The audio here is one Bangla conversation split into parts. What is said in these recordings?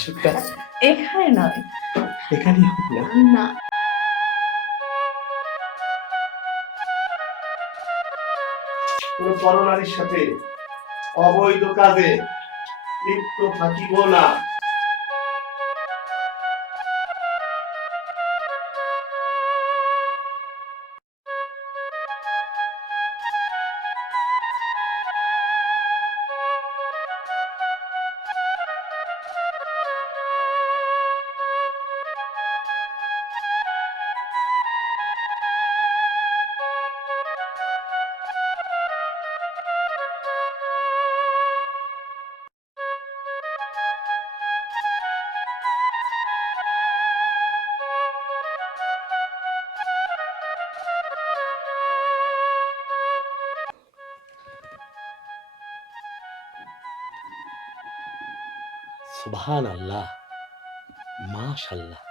বাসরটা এখানে নয়। এখানেই হোক না। না। কোনো পরনারীর সাথে অবৈধ কাজে লিপ্ত থাকিব না। সুবহান আল্লাহ মাশাল্লাহ।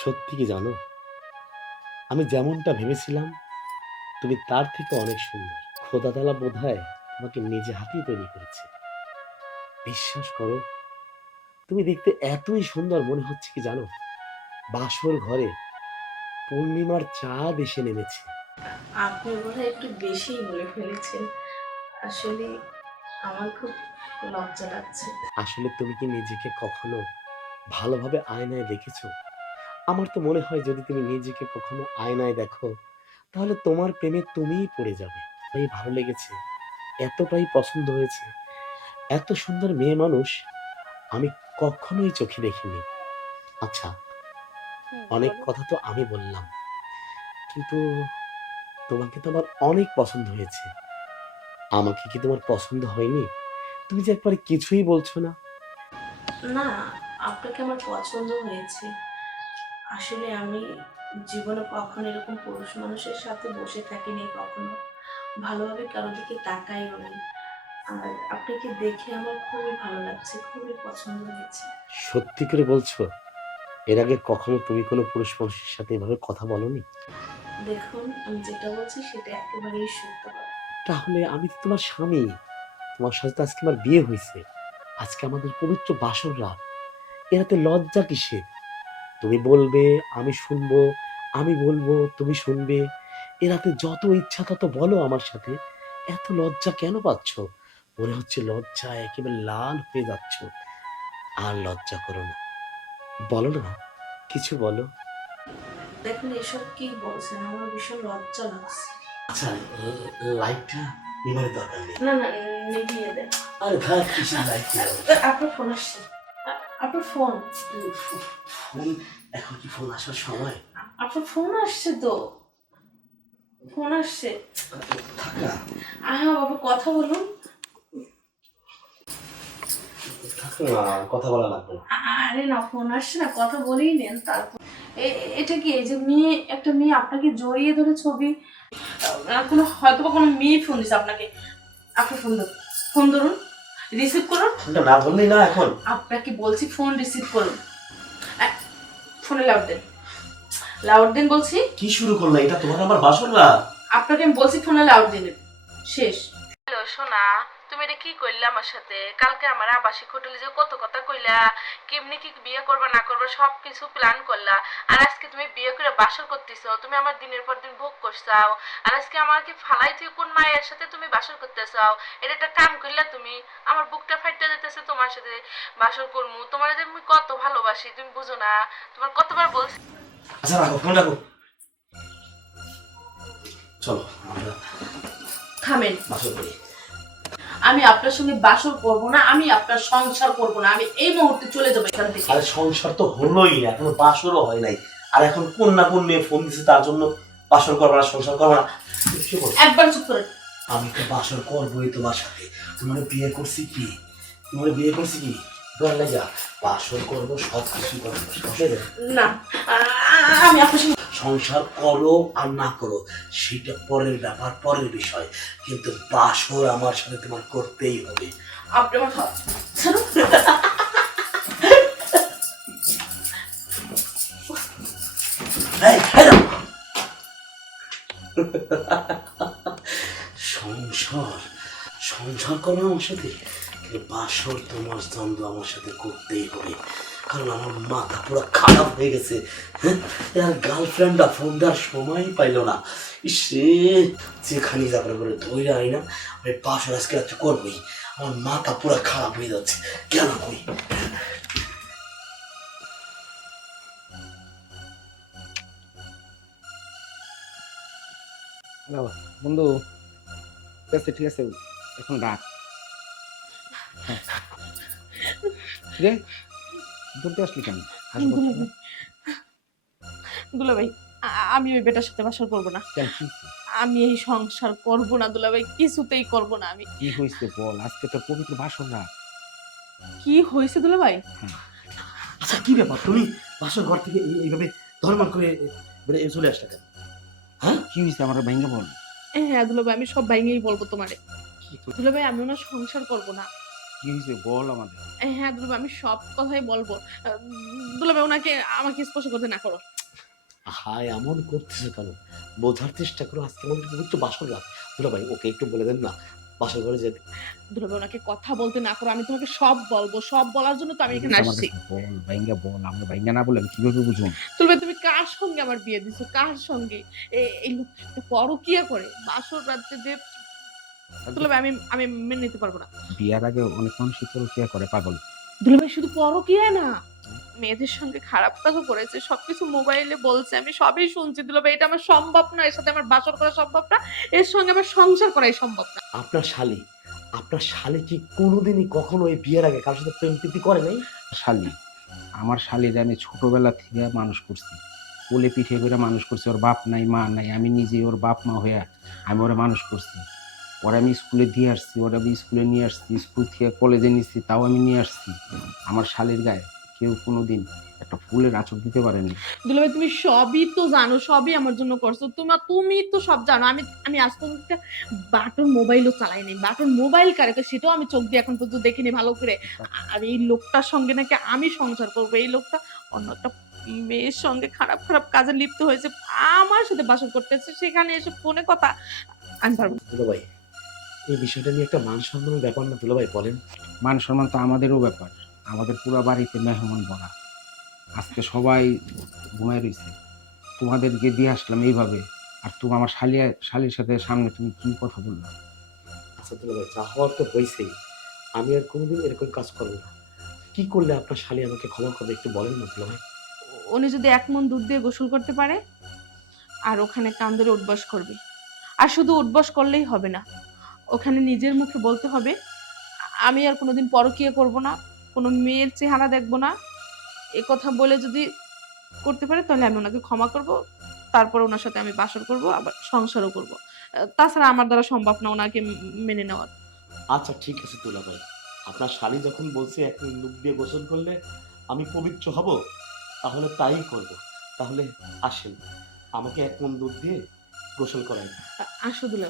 সত্যি কি জানো? আমি যেমনটা ভেবেছিলাম, তুমি তার থেকে অনেক সুন্দর। খোদা তালা বোধ হয় তোমাকে নিজে হাতেই তৈরি করেছে। বিশ্বাস করো, তুমি দেখতে এতই সুন্দর মনে হচ্ছে কি জানো? বাসর ঘরে পূর্ণিমার চাঁদ এসে নেমেছে। আপনি বোধহয় একটু বেশিই বলে ফেলেছেন আসলে আমার খুব লজ্জা লাগছে। আসলে তুমি কি নিজেকে কখনো ভালোভাবে আয়নায় দেখেছ? আমার তো মনে হয় যদি তুমি নিজেকে কখনো আয়নায় দেখো তাহলে তোমার প্রেমে তুমিই পড়ে যাবে। এই ভালো লেগেছে। এতটাই পছন্দ হয়েছে। এত সুন্দর মেয়ে মানুষ আমি কখনোই চোখে দেখিনি। আচ্ছা অনেক কথা তো আমি বললাম। কিন্তু তোমাকে তো আমার অনেক পছন্দ হয়েছে। আমাকে কি তোমার পছন্দ হয়নি? তুমি যে একবারে কিছুই বলছো না। না আপনাকে আমার পছন্দ হয়েছে। আসলে আমি জীবনে কখনো এরকম পুরুষ মানুষের সাথে বসে থাকিনি কখনো। ভালোভাবে কারও দিকে তাকাইও নি আর আপনাকে দেখে আমার খুবই ভালো লাগছে খুবই পছন্দ হয়েছে। সত্যি করে বলছো? এর আগে কখনো তুমি কোনো পুরুষ মানুষের সাথে এভাবে কথা বলনি? দেখুন আমি যেটা বলছি সেটা একেবারেই সত্য কথা। তাহলে আমি তো তোমার স্বামী। তোমার সাথে আজকে আমার বিয়ে হয়েছে। আজকে আমাদের পবিত্র বাসর রাত। এরাতে লজ্জা কিসের? তুমি বলবে, আমি শুনব, আমি বলব, তুমি শুনবে। এরাতে যত ইচ্ছা তত বলো আমার সাথে। এত লজ্জা কেন পাচ্ছ? মনে হচ্ছে লজ্জা একেবারে লাল হয়ে যাচ্ছ। আর লজ্জা করো না। বলো না কিছু বলো। দেখুন, এসব কি বলছেন? আমার ভীষণ লজ্জা লাগছে। আচ্ছা লাইটটা নিবারের দরকার নেই। না না নিভিয়ে দেন আরে ভাই কিসের লাইট আপনার ফোন আসছে। আ- আপনার ফোন ফোন এখন কি ফোন আসার সময়? আপনার ফোন আসছে তো। ফোন আসছে। থাকা বাবা কথা বলুন। কথা বলা লাগবে আরে না ফোন আসছে না কথা বলেই নেন তারপর। এটা কি এই যে মেয়ে একটা মেয়ে আপনাকে জড়িয়ে ধরে ছবি? কোনো হয়তো বা কোনো মেয়ে ফোন দিচ্ছে আপনাকে। আপনি ফোন ধরুন। ফোন ধরুন। রিসিভ করুন। না ধরলেই না এখন। আপনাকে বলছি ফোন রিসিভ করুন। ফোনে লাউড দেন। লাউড দেন বলছি। কি শুরু করল? এটা তোমার আমার বাসর না আপনাকে আমি বলছি ফোনে লাউড দিন। শেষ। হ্যালো সোনা। তুমি এটা কি করলে আমার সাথে? কালকে আমার আবাসিক হোটেলে যে কত কথা কইলা কেমনি কি বিয়ে করবা না করবা সব কিছু প্ল্যান করলা। আর আজকে তুমি বিয়ে করে বাসর করতেছো তুমি আমার দিনের পর দিন ভোগ করছাও। আর আজকে আমাকে ফালাই থেকে কোন মায়ের সাথে তুমি বাসর করতেছাও? এটা একটা কাম করলা তুমি। আমার বুকটা ফাইটটা যেতেছে তোমার সাথে বাসর করমু। তোমার যে আমি কত ভালোবাসি তুমি বুঝো না। তোমার কতবার বলছি আচ্ছা রাখো ফোন রাখো। চলো আমরা থামেন। বাসর করি। আমি আপনার সঙ্গে বাসর করব না আমি আপনার সংসার করব না আমি এই মুহূর্তে চলে যাব এখান থেকে। আরে সংসার তো হলোই না এখনও বাসরও হয় নাই। আর এখন কোন না কোন মেয়ে ফোন দিছে তার জন্য বাসর করবা না সংসার করবা না? একবার চুপ করেন আমি তো বাসর করবোই তোমার সাথে। তোমার বিয়ে করছি কি? তোমার বিয়ে করছি কি? বললে যা বাসর করব সব কিছু করব না আমি আপনার সঙ্গে সংসার করো আর না করো সেটা পরের ব্যাপার পরের বিষয়। কিন্তু বাসর আমার সাথে তোমার করতেই হবে। আপনি আমার হাত। সংসার সংসার করো আমার সাথে বাসর তোমার দ্বন্দ্ব আমার সাথে করতেই হবে। কারণ আমার মাথা পুরো খারাপ হয়ে গেছে হ্যাঁ? আর ফোন দেওয়ার সময় পাইলো না। সে যেখানে যাবার করে ধৈর্য আই না আমি বাসর আজকে রাত্রে করবোই। আমার মাথা পুরো খারাপ হয়ে যাচ্ছে, কেন কই? বন্ধু। ঠিক আছে ঠিক আছে, এখন রাখ। হ্যাঁ। আসলি কেন? দুলাভাই আমি ওই বেটার সাথে বাসর করব না। আমি এই সংসার করব না দুলাভাই কিছুতেই করব না আমি। কি বল? আজকে তোর পবিত্র বাসর রাত। কি হয়েছে দুলাভাই আচ্ছা কি ব্যাপার? তুমি বাসর ঘর থেকে এইভাবে ধর্মান করে বেড়ে চলে আসলে কেন? হ্যাঁ? কি হয়েছে আমার ভাইঙ্গা বল হ্যাঁ দুলাভাই আমি সব ভাইঙেই বলব তোমারে। দুলাভাই আমি ওনার সংসার করব না। কি হয়েছে বল আমাদের। হ্যাঁ আমি সব কথাই বলব। ওনাকে আমাকে স্পর্শ করতে না করো। হায় এমন করতেছে কেন? বোঝার চেষ্টা করো আজকে আমাদের পবিত্র বাসর রাত। দুলা ভাই ওকে একটু বলে দেন না বাসর ঘরে যেতে। ওনাকে কথা বলতে না করো আমি তোমাকে সব বলব সব বলার জন্য তো আমি এখানে আসছি। বল ভাইঙ্গা বল আমরা ভাইঙ্গা না বলে আমি কীভাবে বুঝুন দুলাভাই তুমি কার সঙ্গে আমার বিয়ে দিছো? কার সঙ্গে? এই লোক পরকিয়া করে বাসর রাত্রে যে দুলাভাই আমি আমি মেনে নিতে পারব না। বিয়ার আগে অনেক মানুষই পরকিয়া করে পাগল। দুলাভাই শুধু পরকিয়া না। মেয়েদের সঙ্গে খারাপ কাজও করেছে সবকিছু মোবাইলে বলছে আমি সবই শুনছি। দুলাভাই এটা আমার সম্ভব না এর সাথে আমার বাসর করা সম্ভব না এর সঙ্গে আমার সংসার করাই সম্ভব না। আপনার শালি আপনার শালি কি কোনোদিনই কখনো এই বিয়ের আগে কারোর সাথে প্রেম প্রীতি করে নাই? শালি আমার শালিরে আমি ছোটবেলা থেকে মানুষ করছি। কোলে পিঠে করে মানুষ করছি ওর বাপ নাই মা নাই আমি নিজে ওর বাপ মা হয়ে আমি ওরা মানুষ করছি। ওরা আমি স্কুলে দিয়ে আসছি ওরা আমি স্কুলে নিয়ে আসছি স্কুল থেকে কলেজে নিচ্ছি তাও আমি নিয়ে আসছি। আমার শালের গায়ে কেউ কোনোদিন একটা ফুলের আঁচড় দিতে পারেনি। দুলাভাই তুমি সবই তো জানো সবই আমার জন্য করছ। তোমার তুমি তো সব জানো। আমি আমি আজ পর্যন্ত একটা বাটন মোবাইলও চালাইনি বাটন মোবাইল কারে তো সেটাও আমি চোখ দিয়ে এখন পর্যন্ত দেখিনি ভালো করে। আর এই লোকটার সঙ্গে নাকি আমি সংসার করব? এই লোকটা অন্য একটা মেয়ের সঙ্গে খারাপ খারাপ কাজে লিপ্ত হয়েছে। আমার সাথে বাসন করতেছে সেখানে এসে ফোনে কথা আমি পারব না। ভাই এই বিষয়টা নিয়ে একটা মান সম্মানের ব্যাপার না দুলা ভাই বলেন। মান সম্মান তো আমাদেরও ব্যাপার। আমাদের পুরো বাড়িতে মেহমান ভরা আজকে সবাই ঘুমায় রয়েছে তোমাদেরকে দিয়ে আসলাম এইভাবে। আর তুমি আমার শালিয়া শালির সাথে সামনে তুমি কি কথা বললা? আচ্ছা দুলা ভাই যা হওয়ার তো হয়েছেই আমি আর কোনোদিন এরকম কাজ করব না। কি করলে আপনার শালি আমাকে ক্ষমা করবে একটু বলেন না দুলা ভাই উনি যদি এক মন দুধ দিয়ে গোসল করতে পারে আর ওখানে কান ধরে উঠবাস করবে। আর শুধু উঠবাস করলেই হবে না। ওখানে নিজের মুখে বলতে হবে আমি আর কোনোদিন পরকিয়া করব না কোনো মেয়ের চেহারা দেখব না। এ কথা বলে যদি করতে পারে তাহলে আমি ওনাকে ক্ষমা করব তারপর ওনার সাথে আমি বাসর করব আবার সংসারও করব। তাছাড়া আমার দ্বারা সম্ভব না ওনাকে মেনে নেওয়ার। আচ্ছা ঠিক আছে দুলা ভাই। আপনার শালি যখন বলছে এক লোক দিয়ে গোসল করলে আমি পবিত্র হব তাহলে তাই করব। তাহলে আসেন আমাকে এক মন দুধ দিয়ে গোসল করাই আসো দুলা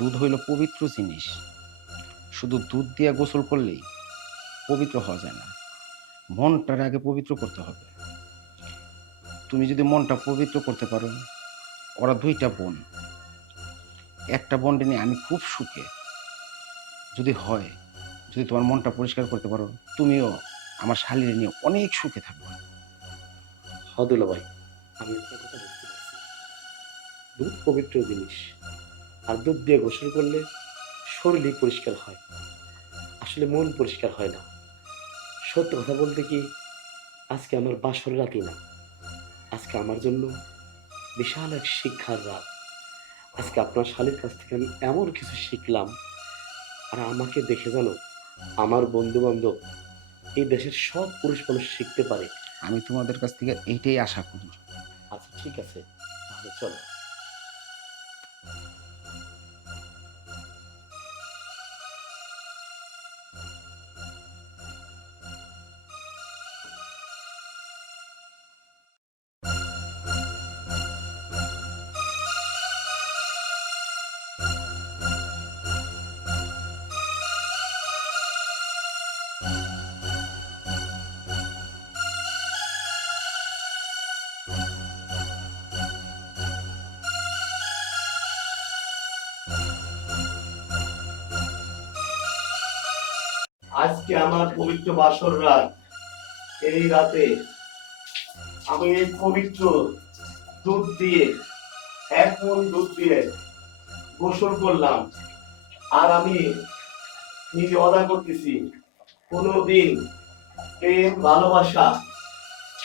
দুধ হইল পবিত্র জিনিস। শুধু দুধ দিয়ে গোসল করলেই পবিত্র হওয়া যায় না। মনটার আগে পবিত্র করতে হবে। তুমি যদি মনটা পবিত্র করতে পারো ওরা দুইটা বোন। একটা বোনটা নিয়ে আমি খুব সুখে। যদি হয় যদি তোমার মনটা পরিষ্কার করতে পারো তুমিও আমার শালীরে নিয়ে অনেক সুখে থাকবে। হদুলা ভাই আমি আপনার কথা বুঝতে পারছি। দুধ পবিত্র জিনিস। আর দুধ দিয়ে গোসল করলে শরীরই পরিষ্কার হয়। আসলে মন পরিষ্কার হয় না। সত্য কথা বলতে কি আজকে আমার বাসর রাতই না। আজকে আমার জন্য বিশাল এক শিক্ষার রাত। আজকে আপনার শালীর কাছ থেকে আমি এমন কিছু শিখলাম। আর আমাকে দেখে জানো আমার বন্ধু বান্ধব এই দেশের সব পুরুষ মানুষ শিখতে পারে। আমি তোমাদের কাছ থেকে এইটাই আশা করি। আচ্ছা ঠিক আছে। তাহলে চলো। আজকে আমার পবিত্র বাসর রাত। এই রাতে আমি এই পবিত্র দুধ দিয়ে, এক মন দুধ দিয়ে গোসল করলাম। আর আমি নিজে অদা করতেছি, কোনোদিন প্রেম, ভালোবাসা,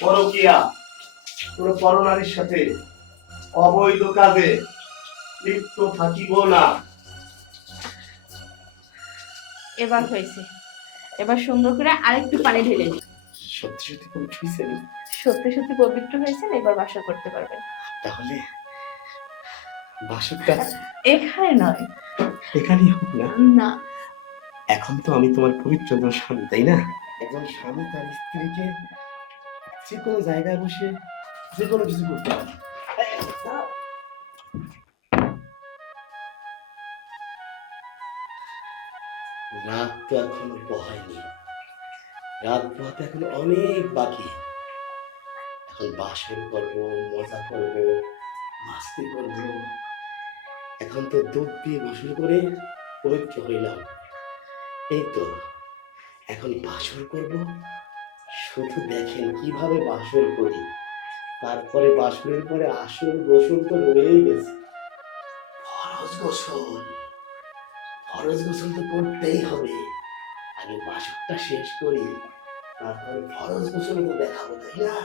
পরকিয়া, কোনো পরনারীর সাথে অবৈধ কাজে লিপ্ত থাকিব না। এবার হয়েছে। এবার সুন্দর করে আরেকটু পানি ঢেলে নিন সত্যি সত্যি পবিত্র হয়েছে সত্যি সত্যি পবিত্র হয়েছেন এবার বাসা করতে পারবেন তাহলে বাসরটা এখানে নয়। এখানেই হোক না। না। এখন তো আমি তোমার পবিত্র একজন স্বামী তাই না? একজন স্বামী তার স্ত্রীকে যে কোনো জায়গায় বসে যে কোনো কিছু করতে পারে। তো এখন এখনও পোহায়নি রাত পোহাতে এখন অনেক বাকি। এখন বাসন করব, মজা করব মাস্তি করব। এখন তো দুধ দিয়ে গোসল করে পবিত্র হইলাম। এই তো, এখন বাসর করব। শুধু দেখেন কীভাবে বাসর করি। তারপরে বাসরের পরে আসল গোসল তো রয়েই গেছে। ফরজ গোসল। ফরজ গোসল তো করতেই হবে। আগে বাসরটা শেষ করি তারপরে ফরজ গোসল তো দেখাবো তাই না?